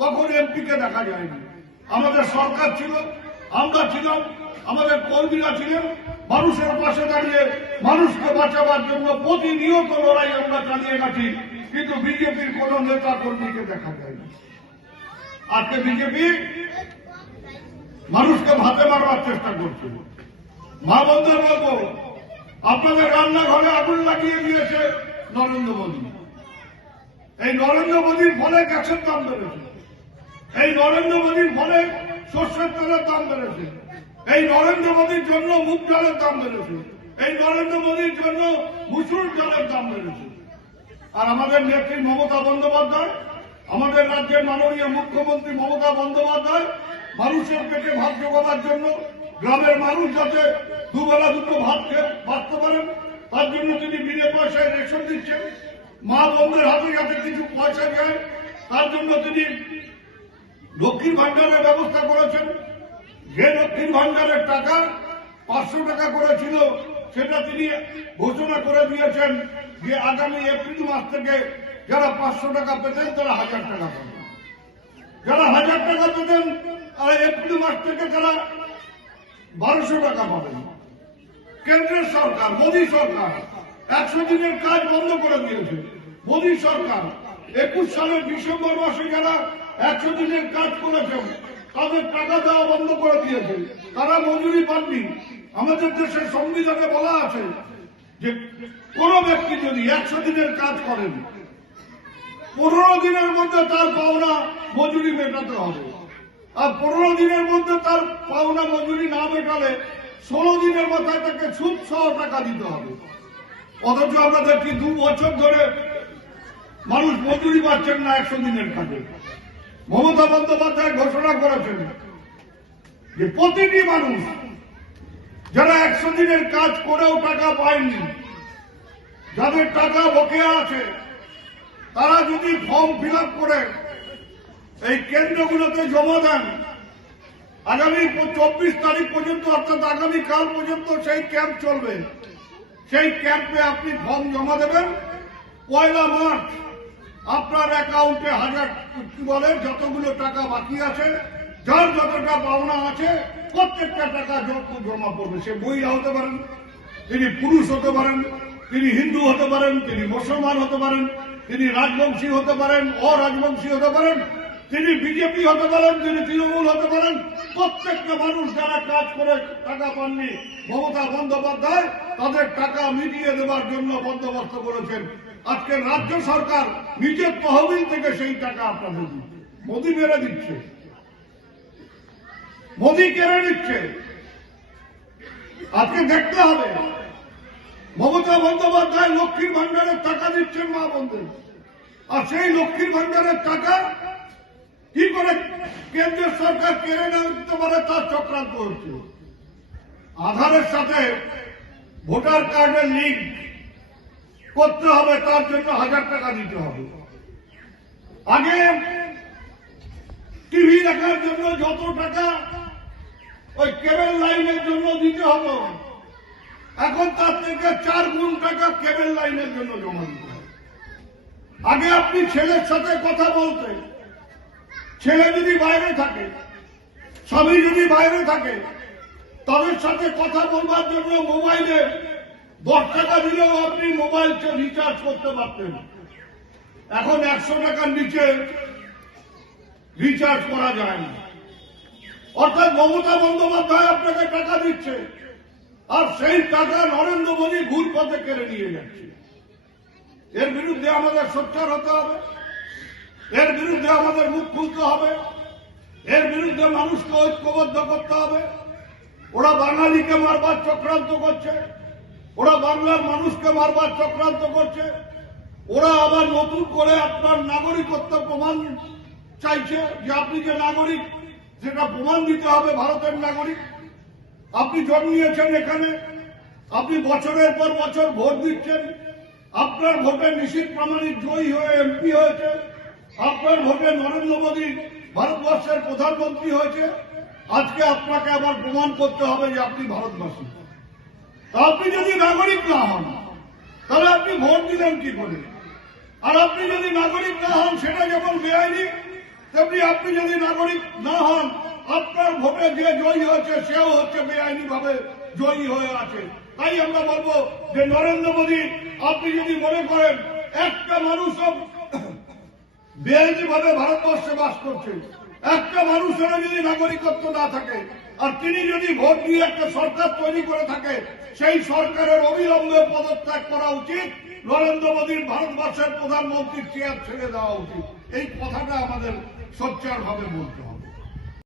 তখন এমপিকে দেখা যায়নি। আমাদের সরকার ছিল, আমরা ছিলাম, আমাদের কর্মীরা ছিলেন, মানুষের পাশে দাঁড়িয়ে মানুষকে বাঁচাবার জন্য প্রতিনিয়ত লড়াই আমরা চালিয়ে গেছি, কিন্তু বিজেপির কোন নেতা কর্মীকে দেখা যায়নি। আজকে বিজেপি মানুষকে ভাতে মারবার চেষ্টা করছে। মা বন্ধুর বলব, আপনাদের রান্নাঘরে আগুন লাগিয়ে দিয়েছে নরেন্দ্র মোদী। এই নরেন্দ্র মোদীর ফলে গ্যাসের দাম বেড়েছে। এই নরেন্দ্র মোদীর ফলে সর্ষের তেলের দাম বেড়েছে। এই নরেন্দ্র মোদীর জন্য মুখ জলের দাম বেড়েছে। এই নরেন্দ্র মোদীর জন্য মুসুর জলের দাম বেড়েছে। আর আমাদের নেত্রী মমতা বন্দ্যোপাধ্যায়, আমাদের রাজ্যের মাননীয় মুখ্যমন্ত্রী মমতা বন্দ্যোপাধ্যায় মানুষের পেটে ভাত জোগাবার জন্য গ্রামের মানুষ যাতে দুবেলা দুটো ভাত খেয়ে বাঁচতে পারেন, তার জন্য তিনি বিনা পয়সায় রেশন দিচ্ছেন। মা বোনদের হাতে যাতে কিছু পয়সা যায়, তার জন্য তিনি লক্ষ্মীর ভান্ডারের ব্যবস্থা করেছেন। যে লক্ষ্মীর ভান্ডারের টাকা পাঁচশো টাকা করেছিল, সেটা তিনি ঘোষণা করে দিয়েছেন যে আগামী এপ্রিল মাস থেকে যারা পাঁচশো টাকা পেতেন, তারা হাজার টাকা পাবেন। যারা হাজার টাকা পেতেন, তারা এপ্রিল মাস থেকে তারা বারোশো টাকা পাবেন। কেন্দ্রের সরকার, মোদী সরকার একশো দিনের কাজ বন্ধ করে দিয়েছে। মোদী সরকার একুশ সালের ডিসেম্বর মাসে যারা একশো দিনের কাজ করেছেন। তাদের টাকা দেওয়া বন্ধ করে দিয়েছে তারা মজুরি পাননি। আমাদের দেশের সংবিধানে বলা আছে যে, কোন ব্যক্তি যদি একশো দিনের কাজ করেন, পনেরো দিনের মধ্যে তার পাওনা মজুরি মেটাতে হবে। আর পনেরো দিনের মধ্যে তার পাওনা মজুরি না মেটালে ষোলো দিনের মাথায় তাকে সুদ সহ টাকা দিতে হবে। অথচ আমরা দেখছি দু বছর ধরে মানুষ মজুরি পাচ্ছেন না একশো দিনের কাজে। মমতা বন্দ্যোপাধ্যায় ঘোষণা করেছেন যে প্রতিটি মানুষ যারা একশো দিনের কাজ করেও টাকা পায়নি, যাদের টাকা বকেয়া আছে, তারা যদি ফর্ম ফিল করে এই কেন্দ্রগুলোতে জমা দেন, আগামী চব্বিশ তারিখ পর্যন্ত অর্থাৎ আগামী কাল পর্যন্ত সেই ক্যাম্প চলবে। সেই ক্যাম্পে আপনি ফর্ম জমা দেবেন। পয়লা মার্চ আপনার অ্যাকাউন্টে হাজার, কি বলে, যতগুলো টাকা বাকি আছে, যার যতটা পাওনা আছে, প্রত্যেকটা টাকা জমা পড়বে, সে মহিলা হতে পারেন, তিনি পুরুষ হতে পারেন, তিনি হিন্দু হতে পারেন, তিনি মুসলমান হতে পারেন, তিনি রাজবংশী হতে পারেন, অরাজবংশী হতে পারেন, তিনি বিজেপি হতে পারেন, তিনি তৃণমূল হতে পারেন, প্রত্যেকটা মানুষ যারা কাজ করে টাকা পাননি, মমতা বন্দ্যোপাধ্যায় তাদের টাকা মিটিয়ে দেওয়ার জন্য বন্দোবস্ত করেছেন। আজকে রাজ্য সরকার নিজের তহবিল থেকে সেই টাকা আপনাদের দিচ্ছে মোদী মেরে দিচ্ছে। মোদী কেড়ে নিচ্ছে। আজকে দেখতে হবে। মমতা বন্দ্যোপাধ্যায় লক্ষ্মীর ভান্ডারের টাকা দিচ্ছেন মা বন্ধু। আর সেই লক্ষ্মীর ভান্ডারের টাকা কি করে কেন্দ্রের সরকার কেড়ে না দিতে পারে তার চক্রান্ত হচ্ছে। আধারের সাথে ভোটার কার্ডের লিঙ্ক করতে হবে, তার জন্য হাজার টাকা দিতে হবে। আগে টিভি দেখার জন্য যত টাকা ওই কেবল লাইনের জন্য দিতে হবে। এখন তার থেকে চার গুণ টাকা কেবল লাইনের জন্য জমা দিতে হবে। আগে আপনি ছেলের সাথে কথা বলতে, ছেলে যদি বাইরে থাকে, স্বামী যদি বাইরে থাকে, তাদের সাথে কথা বলবার জন্য মোবাইলে দশ টাকা দিলেও আপনি মোবাইল রিচার্জ করতে পারতেন। এখন একশো টাকার নিচে রিচার্জ করা যায় না। অর্থাৎ মমতা বন্দ্যোপাধ্যায় আপনাকে টাকা দিচ্ছে, আর সেই টাকা নরেন্দ্র মোদী ভুল পথে কেড়ে নিয়ে যাচ্ছে। এর বিরুদ্ধে আমাদের সোচ্চার হতে হবে, এর বিরুদ্ধে আমাদের মুখ খুলতে হবে, এর বিরুদ্ধে মানুষকে ঐক্যবদ্ধ করতে হবে। ওরা বাঙালিকে মারবার চক্রান্ত করছে। ওরা বাংলার মানুষকে মারবার চক্রান্ত করছে। ওরা আবার নতুন করে আপনার নাগরিকত্ব প্রমাণ চাইছে যে আপনি যে নাগরিক সেটা প্রমাণ দিতে হবে ভারতের নাগরিক, আপনি জন্মিয়েছেন এখানে, আপনি বছরের পর বছর ভোট দিচ্ছেন, আপনার ভোটে নিশ্চিত প্রামাণিক জয়ী হয়ে এমপি হয়েছে, আপনার ভোটে নরেন্দ্র মোদী ভারতবর্ষের প্রধানমন্ত্রী হয়েছে, আজকে আপনাকে আবার প্রমাণ করতে হবে যে আপনি ভারতবাসী। আপনি যদি নাগরিক না হন, তাহলে আপনি ভোট দিলেন কি করে? আর আপনি যদি নাগরিক না হন, সেটা যখন বেআইনি, তেমনি আপনি যদি নাগরিক না হন, আপনার ভোটে যে জয়ী হয়েছে, সেও হচ্ছে বেআইনি ভাবে জয়ী হয়ে আছে। তাই আমরা বলব যে নরেন্দ্র মোদী, আপনি যদি মনে করেন, একটা মানুষ বেআইনি ভাবে ভারতবর্ষে বাস করছে, একটা মানুষেরও যদি নাগরিকত্ব না থাকে আর তিনি যদি ভোট দিয়ে একটা সরকার তৈরি করে থাকে, সেই সরকারের অবিলম্বে পদত্যাগ করা উচিত। নরেন্দ্র মোদীর ভারতবর্ষের প্রধানমন্ত্রীর চেয়ার ছেড়ে দেওয়া উচিত। এই কথাটা আমাদের সোচ্চারভাবে বলতে হবে।